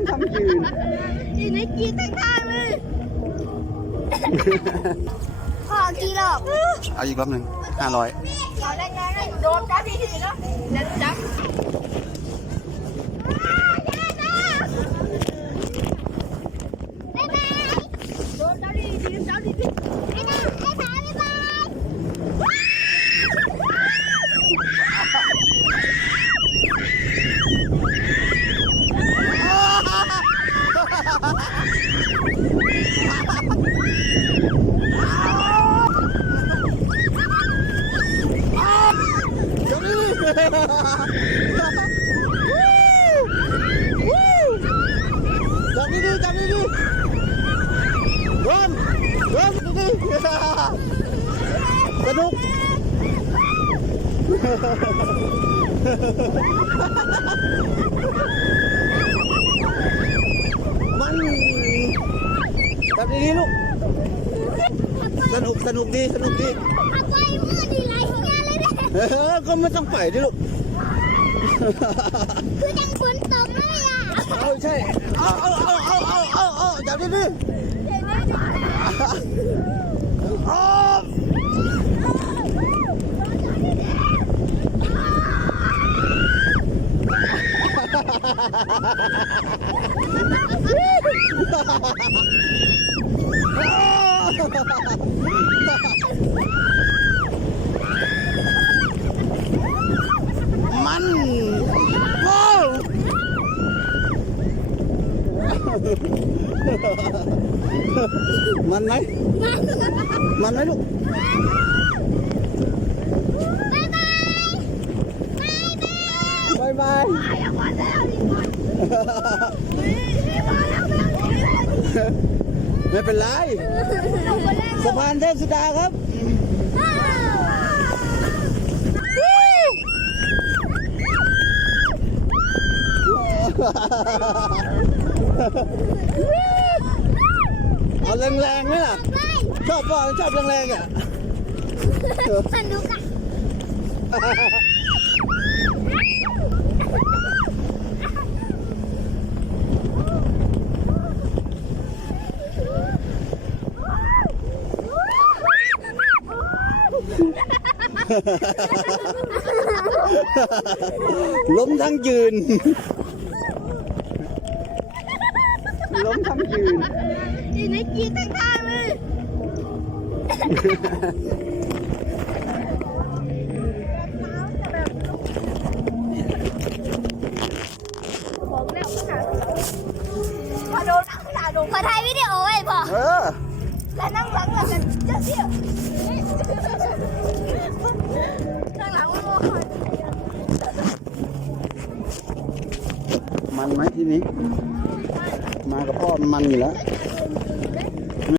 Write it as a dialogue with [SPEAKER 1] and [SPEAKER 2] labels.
[SPEAKER 1] มทำยืน
[SPEAKER 2] อยู่ในกีตั้งทางเลยพอกี่รอบ
[SPEAKER 1] เอาอีกรอบหนึ่งห้าร้อย
[SPEAKER 2] เอาแรงๆเลยโดนจับดีทีเนาะเดี๋ยวจับโดนจับดีทีจับดีทีไม่ได้ไม่พาไม่ไป
[SPEAKER 1] จับดีดีจับดีดีรวมรวมดีดีสนุกมันจับดีดีลูกสนุกสนุกดีสนุกดี
[SPEAKER 2] เอาไปมือดีไรเงี้ยเลยเนี่ย
[SPEAKER 1] เออก็ไม่ต้องไปดิลูก
[SPEAKER 2] คือจังฝนตกเลยอะ
[SPEAKER 1] เอาใช่ เอาเอาเอาเอาเอาเอาเอาจับดิดิเอามันโอ้ มันไหม มันไหมลูกบายบายไม่เป็นไรสะพานเทพสุดาครับ เอาแรงๆไหมล่ะ ชอบเปล่าชอบแรงๆอะ
[SPEAKER 2] สนุกอะ
[SPEAKER 1] ล้มทั้งยืน ล้มทั้งยืน
[SPEAKER 2] อยู่ในกีตั้งทางเลยบอกแล้วขนาดพอโดนขนาดโดนพอถ่ายวิดีโอไว้พอ
[SPEAKER 1] เออ
[SPEAKER 2] แล้วนั่งหลังหลังกันจะเสียนั่งหลังมันโมห
[SPEAKER 1] มันไหมที่นี้ มากับพ่อมันอยู่แล้ว